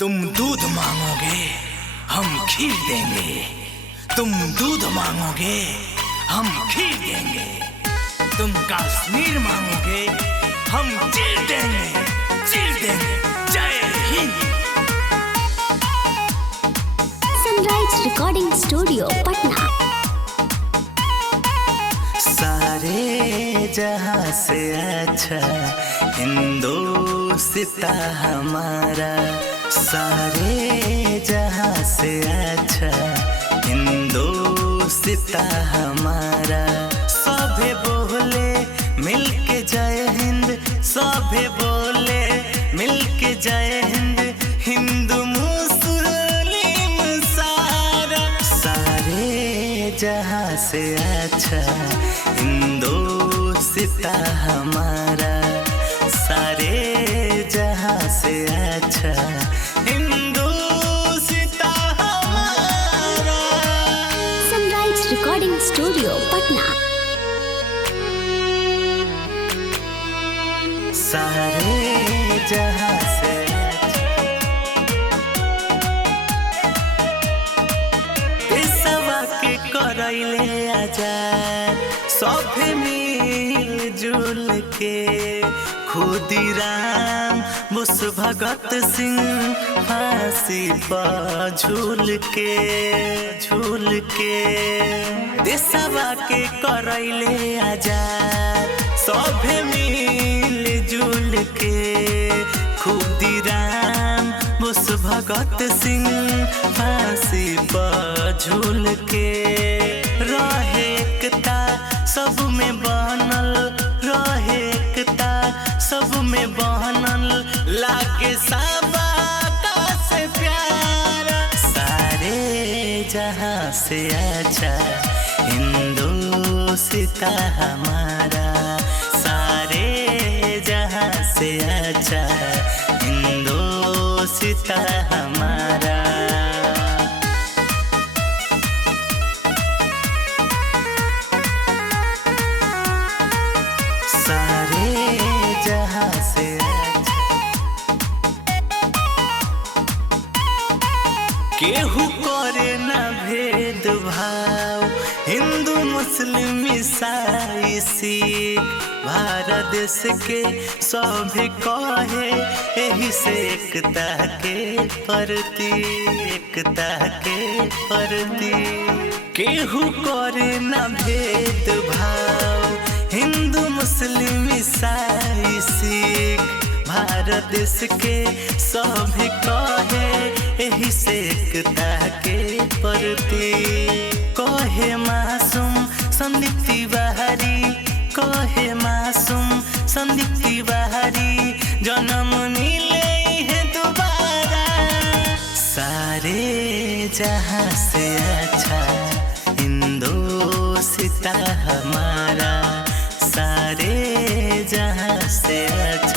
तुम दूध मांगोगे हम खीर देंगे, तुम दूध मांगोगे हम खीर देंगे, तुम कश्मीर मांगोगे हम चीर देंगे, चीर देंगे। जय Hind. Sunrise recording studio Patna. सारे जहां से अच्छा हिंदुस्ता हमारा, सारे जहां से अच्छा हिंदुस्ता हमारा। सभे बोले मिलके जय हिंद, सभे बोले मिलके जय हिंद, हिंदू मुस्लिम सारा। सारे जहां से अच्छा हिंदुस्ता हमारा, सारे जहां से अच्छा हिंदुस्ता हमारा। Sunrise recording studio Patna. सारे जहां से देशवा के करैले आजाद, सभे मिल जुल के। खुदीराम बोस भगत सिंह फांसी पर झूल के देशवा के करैले आजाद, सभे मिल जुल के। खुदीराम बोस भगत सिंह फांसी पर झूल के। रहे एकता सब में बनल, रहे एकता सब में बनल, लागे सबा का से प्यारा। सारे जहां से अच्छा हिंदुस्ता हमारा, सारे जहां से अच्छा हिंदुस्ता हमारा। सारे जहां से केहू करे न भेदभाव, हिंदू मुस्लिम ईसाई सिख। भारत देश के सभी कहे एही से एकता के प्रति, एकता के प्रति। केहू करे न भेदभाव, हिंदू मुस्लिम ईसाई सिख। भारत देश के सभी कहे एही से एकता के प्रति। कहे मासूम संदीप तिवारी, कहे मासूम संदीप तिवारी, जन्म मिले है दोबारा। सारे जहां से अच्छा हिंदुस्ता हमारा, सारे जहां से अच्छा